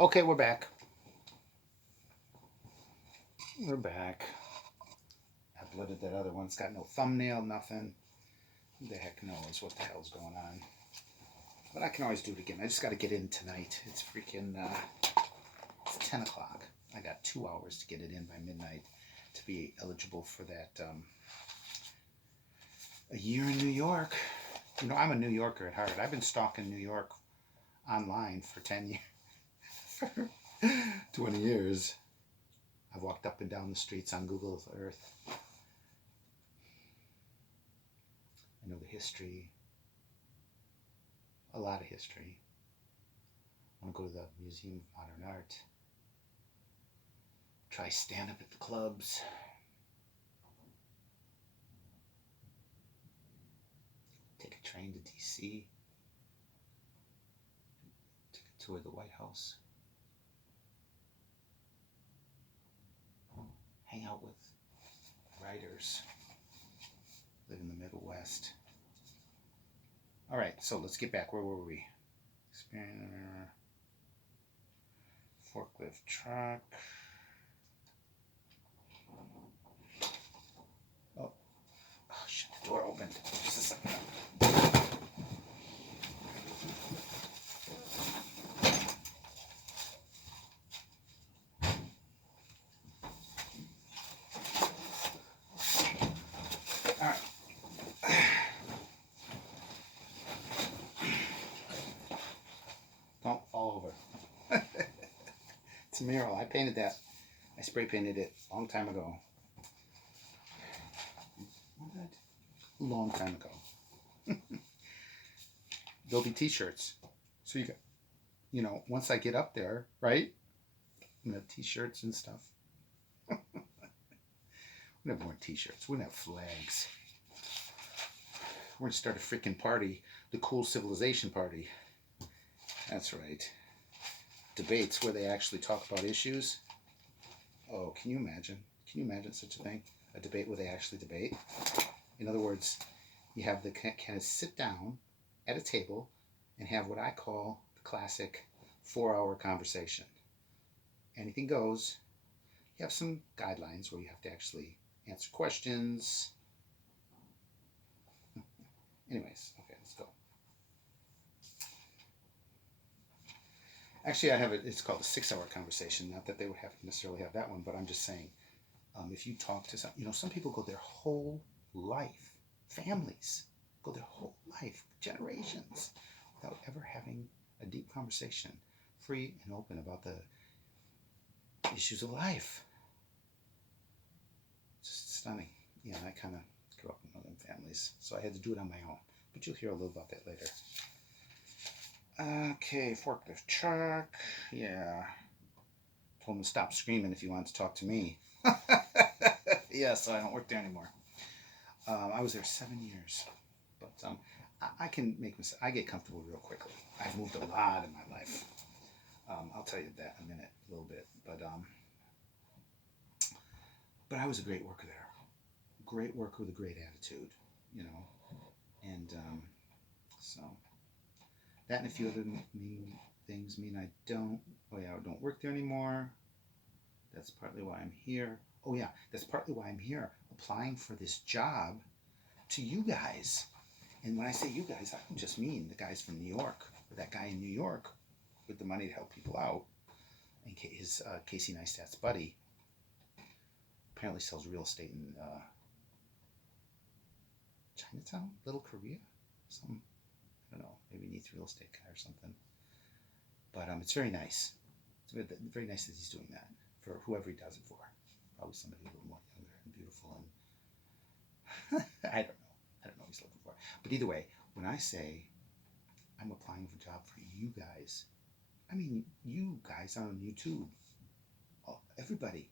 Okay, we're back. We're back. I uploaded that other one. It's got no thumbnail, nothing. Who the heck knows what the hell's going on? But I can always do it again. I just got to get in tonight. It's freaking, it's 10 o'clock. I got 2 hours to get it in by midnight to be eligible for that a year in New York. You know, I'm a New Yorker at heart. I've been stalking New York online for 10 years, for 20 years. I've walked up and down the streets on Google Earth. I know the history, a lot of history. I want to go to the Museum of Modern Art. Try stand up at the clubs. Take a train to DC. Take a tour of the White House. Hang out with writers. Live in the Middle West. All right, so let's get back. Where were we? Forklift truck. Oh, shit, the door opened. Just a second. All right. Don't fall over. It's a mural. I painted that. I spray painted it a long time ago. What? A long time ago. There'll be t-shirts. So you know, once I get up there, right? I'm gonna have t-shirts and stuff. We don't have more t-shirts. We don't have flags. We're gonna start a freaking party, the cool civilization party. That's right. Debates where they actually talk about issues. Oh, can you imagine? Can you imagine such a thing? A debate where they actually debate? In other words, you have the kind of sit down at a table and have what I call the classic 4 hour conversation. Anything goes. You have some guidelines where you have to actually answer questions. Anyways, okay, let's go. Actually, I have it. It's called a 6 hour conversation. Not that they would have necessarily have that one, but I'm just saying, if you talk to some, you know, some people go their whole life, families go their whole life, generations, without ever having a deep conversation, free and open about the issues of life. Just stunning. Yeah, I kind of grew up in one of them families, so I had to do it on my own. But you'll hear a little about that later. Okay, forklift truck. Yeah. Told him to stop screaming if he wanted to talk to me. Yeah, so I don't work there anymore. I was there 7 years, but I can make mistakes. I get comfortable real quickly. I've moved a lot in my life. I'll tell you that in a minute, a little bit. But I was a great worker there. Great worker with a great attitude, you know. And so that and a few other things mean I don't. Oh yeah, I don't work there anymore. That's partly why I'm here. Oh yeah, that's partly why I'm here, applying for this job to you guys. And when I say you guys, I don't just mean the guys from New York, or that guy in New York with the money to help people out. And his Casey Neistat's buddy apparently sells real estate in Chinatown, Little Korea, some, I don't know, maybe needs real estate guy or something. But it's very nice. It's very nice that he's doing that for whoever he does it for. Probably somebody a little more younger and beautiful and I don't know. I don't know what he's looking for. But either way, when I say I'm applying for a job for you guys, I mean you guys on YouTube. Everybody.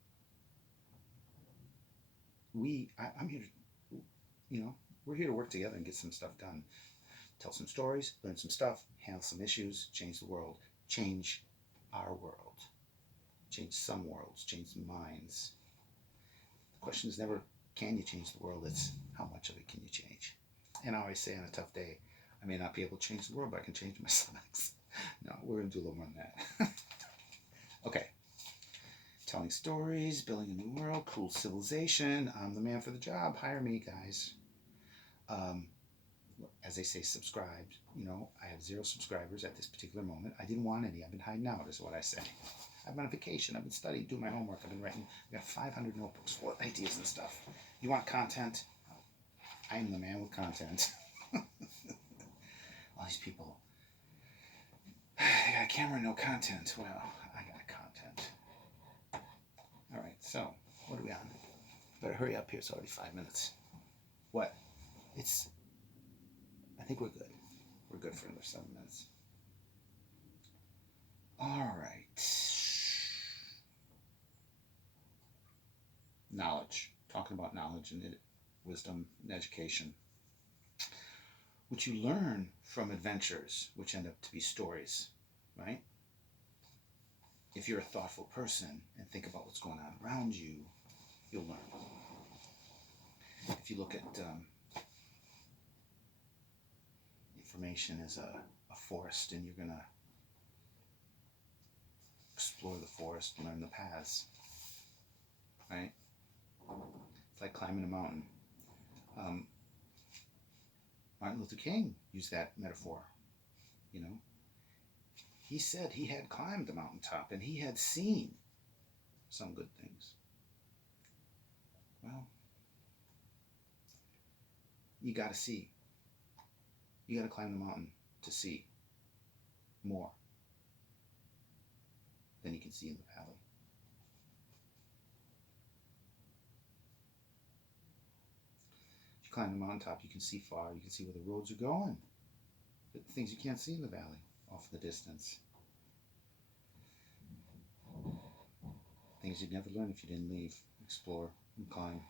I'm here to, you know, we're here to work together and get some stuff done. Tell some stories, learn some stuff, handle some issues, change the world, change our world, change some worlds, change minds. The question is never can you change the world, it's how much of it can you change. And I always say on a tough day, I may not be able to change the world, but I can change my stomachs. No, we're going to do a little more than that. telling stories, building a new world, cool civilization. I'm the man for the job. Hire me, guys. Um, as they say, subscribed. You know, I have 0 subscribers at this particular moment. I didn't want any. I've been hiding out, is what I say. I've been on vacation. I've been studying, doing my homework. I've been writing. I got 500 notebooks full of ideas and stuff. You want content? I am the man with content. All these people, they got a camera, no content. Well, I got content. All right, so what are we on? Better hurry up here. It's already 5 minutes. What? I think we're good. We're good for another 7 minutes. All right. Knowledge. Talking about knowledge and wisdom and education, which you learn from adventures, which end up to be stories, right? If you're a thoughtful person and think about what's going on around you, you'll learn. If you look at information as a forest, and you're going to explore the forest and learn the paths, right? It's like climbing a mountain. Martin Luther King used that metaphor, you know. He said he had climbed the mountaintop and he had seen some good things. Well, you got to see. You got to climb the mountain to see more than you can see in the valley. If you climb the mountaintop, you can see far. You can see where the roads are going. The things you can't see in the valley, off in the distance. Things you'd never learn if you didn't leave, explore, and climb.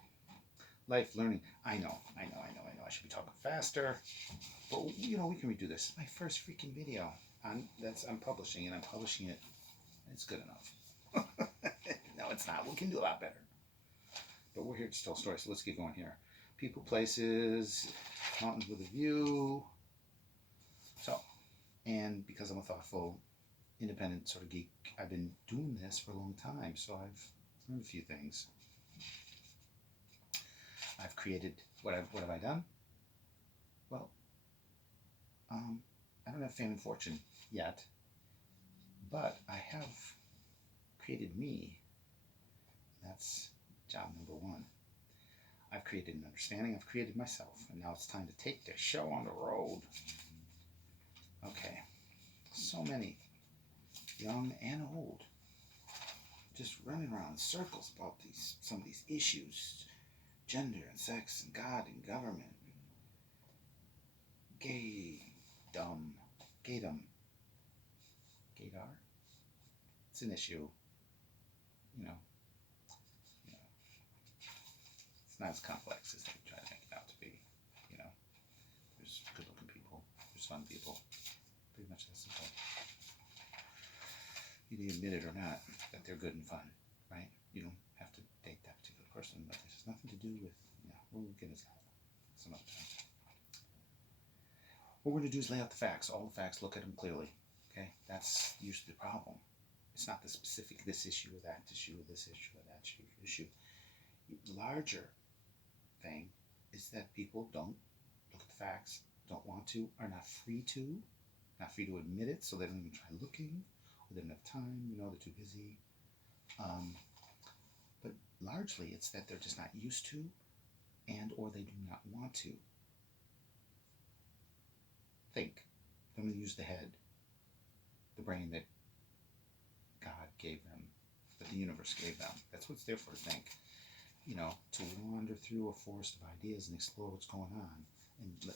Life learning. I know. I should be talking faster. But, you know, we can redo this. It's my first freaking video. I'm publishing, and I'm publishing it. It's good enough. No, it's not. We can do a lot better. But we're here to tell stories, so let's get going here. People, places, mountains with a view. So, and because I'm a thoughtful, independent sort of geek, I've been doing this for a long time, so I've learned a few things. I've created, what have I done? Well, I don't have fame and fortune yet, but I have created me. That's job number 1. I've created an understanding. I've created myself, and now it's time to take the show on the road. Okay, so many, young and old, just running around in circles about some of these issues, gender and sex and God and government, gaydom, gaydar. It's an issue, you know. It's not as complex as they try to make it out to be, you know. There's good-looking people, there's fun people, pretty much that simple. You can admit it or not that they're good and fun, right? You don't have to date that particular person, but this has nothing to do with, we'll get into that some other time. What we're going to do is lay out the facts, all the facts, look at them clearly, okay? That's usually the problem. It's not the specific this issue or that issue or this issue or that issue. The larger thing is that people don't look at the facts, don't want to, are not free to admit it, so they don't even try looking, or they don't have time, they're too busy. But largely it's that they're just not used to, and or they do not want to think. They don't use the head, the brain that God gave them, that the universe gave them. That's what it's there for, to think. To wander through a forest of ideas and explore what's going on. And,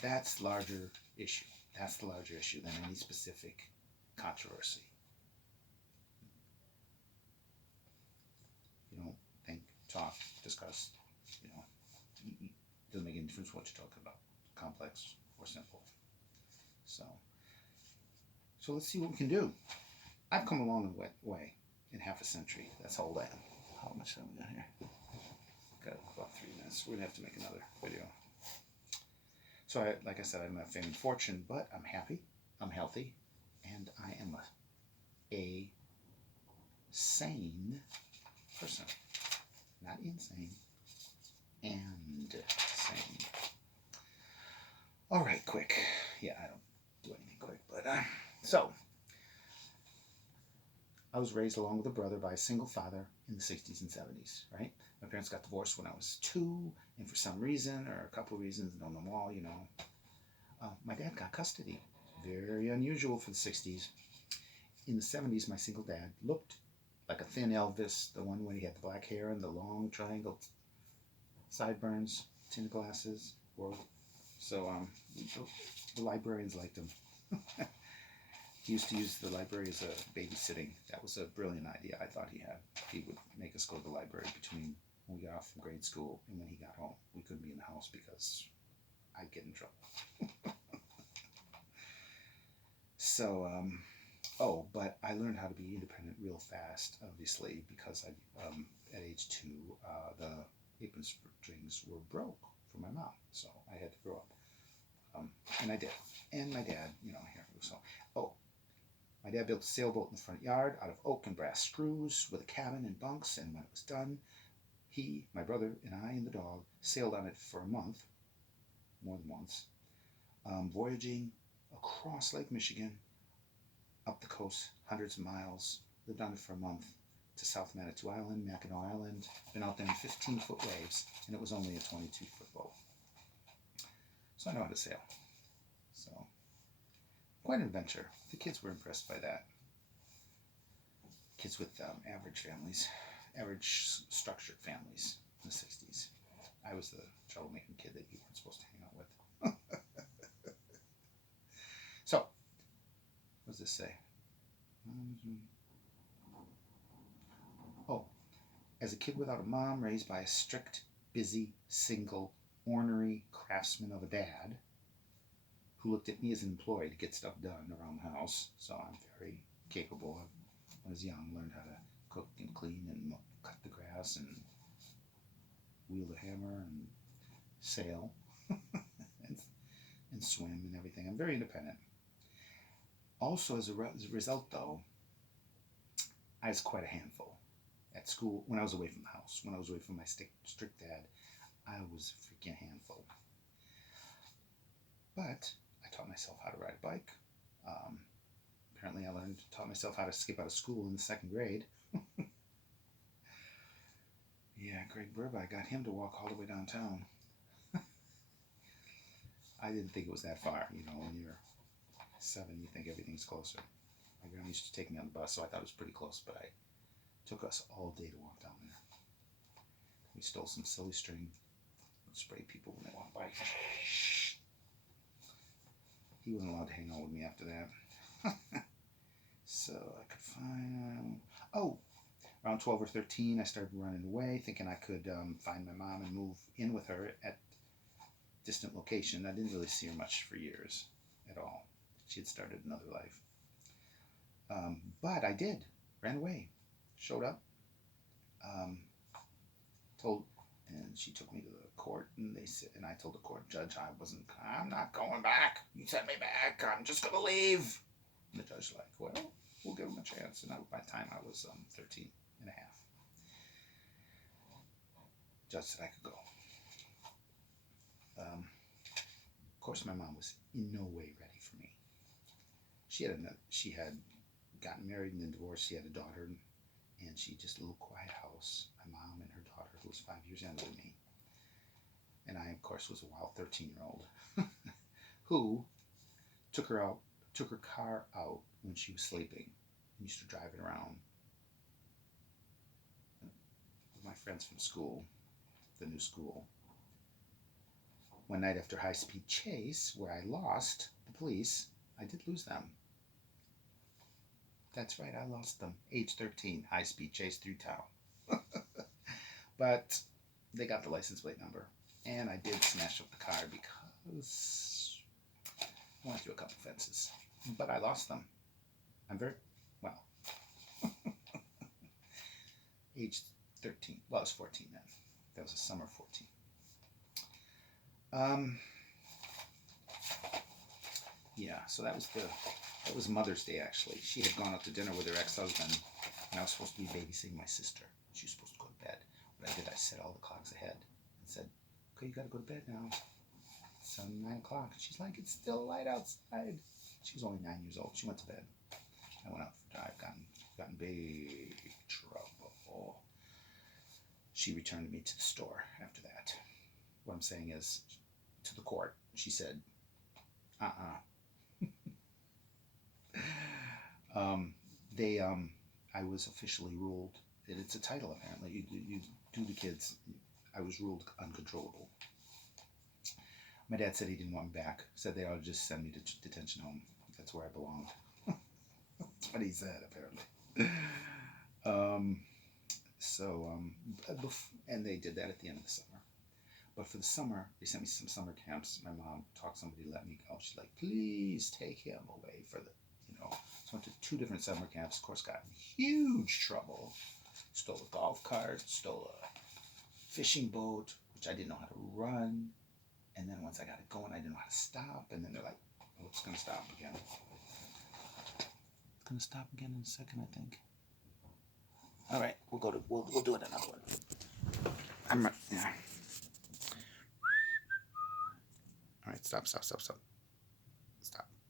that's larger issue. That's the larger issue than any specific controversy. You don't think, talk, discuss, it doesn't make any difference what you're talking about, complex or simple. So let's see what we can do. I've come a long way in half a century. That's how old I am. How much time we got here? Got about 3 minutes. We're going to have to make another video. So, like I said, I don't have fame and fortune, but I'm happy, I'm healthy, and I am a sane person. Not insane, and sane. All right, quick. Yeah, I don't do anything quick, but so I was raised along with a brother by a single father in the 60s and 70s, right? My parents got divorced when I was 2, and for some reason, or a couple of reasons, don't know them all, my dad got custody. Very unusual for the 60s. In the 70s, my single dad looked like a thin Elvis, the one when he had the black hair and the long triangle sideburns, tinted glasses. So the librarians liked him. He used to use the library as a babysitting. That was a brilliant idea I thought he had. He would make us go to the library between when we got off from grade school and when he got home. We couldn't be in the house because I'd get in trouble. So, but I learned how to be independent real fast, obviously, because at age 2, the apron strings were broke for my mom. So I had to grow up. And I did. And my dad, here. So, my dad built a sailboat in the front yard out of oak and brass screws with a cabin and bunks, and when it was done, he, my brother, and I and the dog sailed on it for a month, more than once, voyaging across Lake Michigan, up the coast, hundreds of miles, lived on it for a month, to South Manitou Island, Mackinac Island, been out there in 15-foot waves, and it was only a 22-foot boat. So I know how to sail. So, quite an adventure. The kids were impressed by that. Kids with average families, average structured families in the 60s. I was the troublemaking kid that you weren't supposed to hang out with. So, what does this say? As a kid without a mom, raised by a strict, busy, single, ornery craftsman of a dad, who looked at me as an employee to get stuff done around the house. So I'm very capable. When I was young, learned how to cook and clean and cut the grass and wield a hammer and sail and swim and everything. I'm very independent. Also, as a result, though, I was quite a handful. At school, when I was away from the house, when I was away from my strict dad, I was a freaking handful. But I taught myself how to ride a bike. Apparently I taught myself how to skip out of school in the 2nd grade. Yeah, Greg Burba, I got him to walk all the way downtown. I didn't think it was that far. When you're 7, you think everything's closer. My grandma used to take me on the bus, so I thought it was pretty close, but it took us all day to walk down there. We stole some silly string and sprayed people when they walked by. He wasn't allowed to hang out with me after that. So I could find... around 12 or 13, I started running away, thinking I could find my mom and move in with her at a distant location. I didn't really see her much for years at all. She had started another life. But I did. Ran away. Showed up. And she took me to the court, and I told the court judge I'm not going back. You sent me back. I'm just going to leave. And the judge well, we'll give him a chance. And by the time I was 13 and a half, the judge said I could go. Of course, my mom was in no way ready for me. She had gotten married and then divorced. She had a daughter, and she just a little quiet house. My mom and her daughter, who was 5 years younger than me. And I, of course, was a wild 13-year-old who took her car out when she was sleeping and used to drive it around with my friends from school, the new school. One night after a high-speed chase where I lost the police, I did lose them. That's right, I lost them. Age 13, high-speed chase through town. But they got the license plate number. And I did smash up the car because I went through a couple fences. But I lost them. Age 13. Well, I was 14 then. That was a summer 14. Yeah, so that was Mother's Day, actually. She had gone out to dinner with her ex-husband And I was supposed to be babysitting my sister. She was supposed to go to bed. What I did, I set all the clocks ahead and said, okay, you got to go to bed now. It's 9 o'clock. And she's like, it's still light outside. She was only 9 years old. She went to bed. I went out for a drive, got in big trouble. She returned me to the store after that. What I'm saying is, to the court, she said, I was officially ruled, it's a title apparently, you do the kids, I was ruled uncontrollable. My dad said he didn't want me back, said they ought to just send me to detention home. That's where I belonged. That's what he said, apparently. And they did that at the end of the summer. But for the summer, they sent me some summer camps. My mom talked somebody to let me go. She's like, please take him away for the, So I went to 2 different summer camps. Of course, got in huge trouble. Stole a golf cart, stole a fishing boat, which I didn't know how to run. And then once I got it going, I didn't know how to stop. And then they're like, oh, it's going to stop again. It's going to stop again in a second, I think. All right, we'll do it another one. Yeah. All right, stop.